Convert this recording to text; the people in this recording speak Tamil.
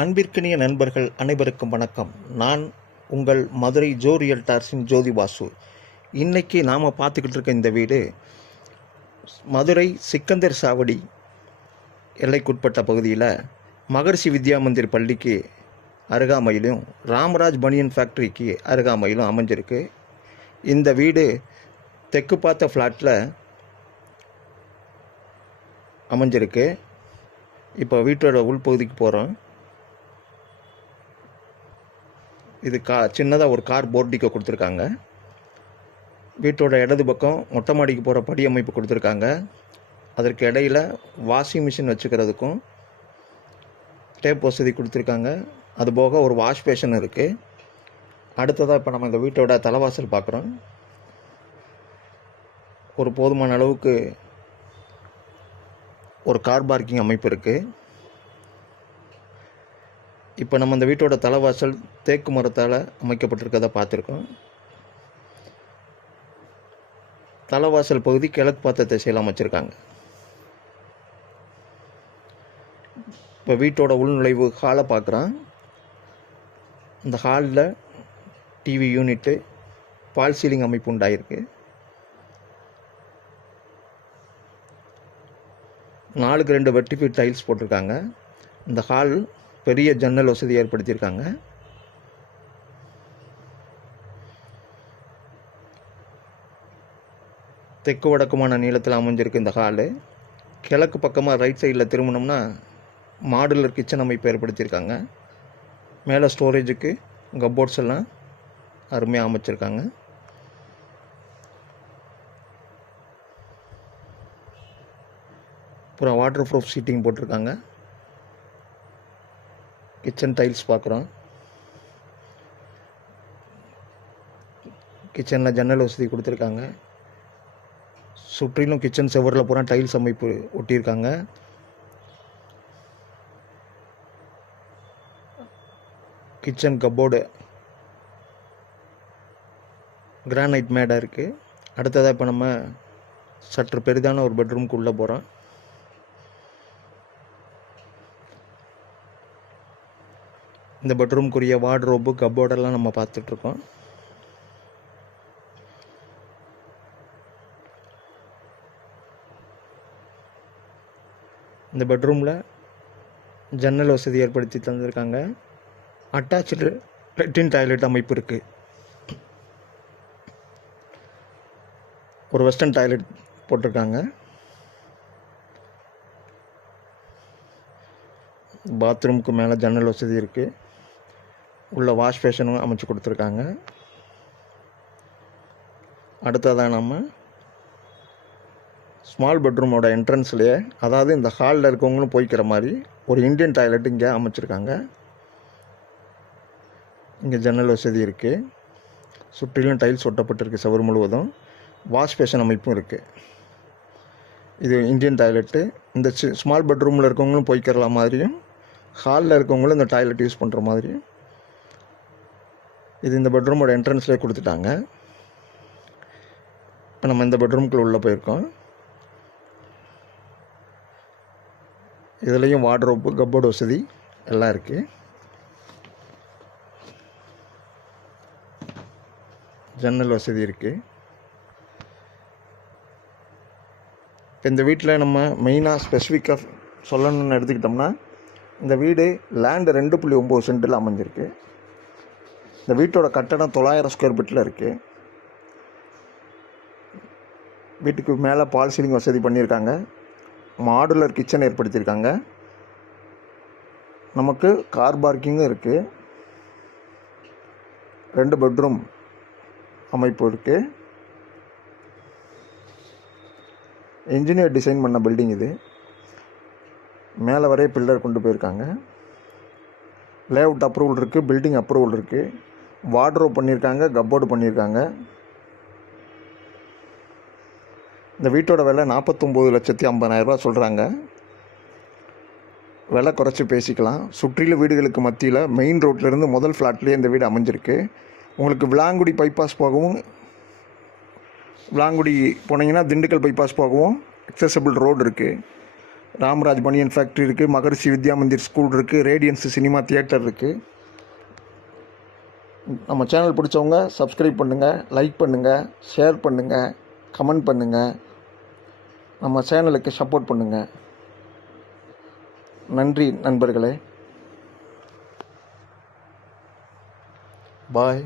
அன்பிற்கினிய நண்பர்கள் அனைவருக்கும் வணக்கம். நான் உங்கள் மதுரை ஜோ ரியல்டார்ஸின் ஜோதி வாசு. இன்றைக்கி நாம் பார்த்துக்கிட்டு இருக்க இந்த வீடு மதுரை சிக்கந்தர் சாவடி எல்லைக்குட்பட்ட பகுதியில் மகர்ஷி வித்யா மந்திர் பள்ளிக்கு அருகாமையிலும் ராமராஜ் பனியன் ஃபேக்ட்ரிக்கு அருகாமையிலும் அமைஞ்சிருக்கு. இந்த வீடு தெற்கு பார்த்த ஃப்ளாட்டில் அமைஞ்சிருக்கு. இப்போ வீட்டோட உள்பகுதிக்கு போகிறோம். இது சின்னதாக ஒரு கார் போர்டிக்கோ கொடுத்துருக்காங்க. வீட்டோட இடது பக்கம் மொட்டை மாடிக்கு போகிற படி அமைப்பு கொடுத்துருக்காங்க. அதற்கு இடையில் வாஷிங் மிஷின் வச்சுக்கிறதுக்கும் டேப் வசதி கொடுத்துருக்காங்க. அதுபோக ஒரு வாஷ் பேஷன் இருக்குது. அடுத்ததாக இப்போ நம்ம இந்த வீட்டோட தலைவாசல் பார்க்குறோம். ஒரு போதுமான அளவுக்கு ஒரு கார் பார்க்கிங் அமைப்பு இருக்குது. இப்போ நம்ம இந்த வீட்டோட தலைவாசல் தேக்கு மரத்தால் அமைக்கப்பட்டிருக்கதை பார்த்துருக்கோம். தலைவாசல் பகுதி கிழக்கு பார்த்த திசையில் அமைச்சிருக்காங்க. இப்போ வீட்டோட உள்நுழைவு ஹாலை பார்க்குறோம். இந்த ஹாலில் டிவி யூனிட்டு, பால் சீலிங் அமைப்பு உண்டாயிருக்கு. 4க்கு 2 வெர்டிஃபீட் டைல்ஸ் போட்டிருக்காங்க. இந்த ஹால் பெரிய ஜன்னல் வசதி ஏற்படுத்தியிருக்காங்க. தெற்கு வடக்குமான நீளத்தில் அமைஞ்சிருக்கு இந்த ஹாலு. கிழக்கு பக்கமாக ரைட் சைடில் திரும்பினோம்னா மாடுலர் கிச்சன் அமைப்பு ஏற்படுத்தியிருக்காங்க. மேலே ஸ்டோரேஜுக்கு கப்போர்ட்ஸ் எல்லாம் அருமையாக அமைச்சிருக்காங்க. அப்புறம் வாட்டர் ப்ரூஃப் சீட்டிங் போட்டிருக்காங்க. கிச்சன் டைல்ஸ் பார்க்குறோம். கிச்சனில் ஜன்னல் வசதி கொடுத்துருக்காங்க. சுற்றிலும் கிச்சன் செவரில் பூரா டைல்ஸ் அமைப்பு ஒட்டியிருக்காங்க. கிச்சன் கப்போர்டு கிரானைட் மேடாக இருக்குது. அடுத்ததாக இப்போ நம்ம சற்று பெரிதான ஒரு பெட்ரூம்க்கு உள்ளே போகிறோம். இந்த பெட்ரூம்க்குரிய வார்ட்ரோபு கப்போர்டெல்லாம் நம்ம பார்த்துட்ருக்கோம். இந்த பெட்ரூமில் ஜன்னல் வசதி ஏற்படுத்தி தந்திருக்காங்க. அட்டாச்சு லெட்டின் டாய்லெட் அமைப்பு இருக்குது. ஒரு வெஸ்டர்ன் டாய்லெட் போட்டிருக்காங்க. பாத்ரூமுக்கு மேலே ஜன்னல் வசதி இருக்குது. உள்ள வாஷ் பேஷனும் அமைச்சு கொடுத்துருக்காங்க. அடுத்ததாக நம்ம ஸ்மால் பெட்ரூமோட என்ட்ரன்ஸ்லேயே, அதாவது இந்த ஹாலில் இருக்கவங்களும் போய்க்கிற மாதிரி ஒரு இந்தியன் டாய்லெட் இங்கே அமைச்சிருக்காங்க. இங்கே ஜன்னல் வசதி இருக்குது. சுற்றிலும் டைல்ஸ் ஒட்டப்பட்டிருக்கு. செவர் முழுவதும் வாஷ் பேஷன் அமைப்பும் இருக்குது. இது இந்தியன் டாய்லெட்டு. இந்த ஸ்மால் பெட்ரூமில் இருக்கவங்களும் போய்க்கிற மாதிரியும், ஹாலில் இருக்கவங்களும் இந்த டாய்லெட் யூஸ் பண்ணுற மாதிரியும் இது இந்த பெட்ரூமோட என்ட்ரன்ஸ்லேயே கொடுத்துட்டாங்க. இப்போ நம்ம இந்த பெட்ரூம்குள்ளே உள்ளே போயிருக்கோம். இதுலேயும் வார்ட்ரோப்பு, கப்போர்டு வசதி எல்லாம் இருக்குது. ஜன்னல் வசதி இருக்குது. இப்போ இந்த வீட்டில் நம்ம மெயினாக ஸ்பெசிஃபிக்காக சொல்லணும்னு எடுத்துக்கிட்டோம்னா, இந்த வீடு லேண்டு 2.9 சென்டில் அமைஞ்சிருக்கு. இந்த வீட்டோட கட்டடம் 900 ஸ்கொயர் ஃபீட்டில் இருக்குது. வீட்டுக்கு மேலே பால் சீலிங் வசதி பண்ணியிருக்காங்க. மாடுலர் கிச்சன் ஏற்படுத்தியிருக்காங்க. நமக்கு கார் பார்க்கிங்கும் இருக்குது. 2 பெட்ரூம் அமைப்பு இருக்குது. இன்ஜினியர் டிசைன் பண்ண பில்டிங் இது. மேலே வரைய பில்லர் கொண்டு போயிருக்காங்க. லேஅவுட் அப்ரூவல் இருக்குது. பில்டிங் அப்ரூவல் இருக்குது. வார்ட்ரோப் பண்ணியிருக்காங்க. கப்போர்டு பண்ணியிருக்காங்க. இந்த வீட்டோட விலை 49,50,000 சொல்கிறாங்க. விலை குறைச்சி பேசிக்கலாம். சுற்றிலும் வீடுகளுக்கு மத்தியில் மெயின் ரோட்லேருந்து முதல் ஃப்ளாட்லேயே இந்த வீடு அமைஞ்சிருக்கு. உங்களுக்கு விளாங்குடி பைபாஸ் போகவும் விளாங்குடி போனீங்கன்னா திண்டுக்கல் பைபாஸ் போகவும் அக்சசபிள் ரோடு இருக்குது. ராம்ராஜ் பனியன் ஃபேக்ட்ரி இருக்குது, மகரிஷி வித்யா மந்திர் ஸ்கூல் இருக்குது, ரேடியன்ஸ் சினிமா தியேட்டர் இருக்குது. நம்ம சேனல் பிடிச்சவங்க சப்ஸ்கிரைப் பண்ணுங்கள், லைக் பண்ணுங்கள், ஷேர் பண்ணுங்கள், கமெண்ட் பண்ணுங்கள். நம்ம சேனலுக்கு சப்போர்ட் பண்ணுங்கள். நன்றி நண்பர்களே. பாய்.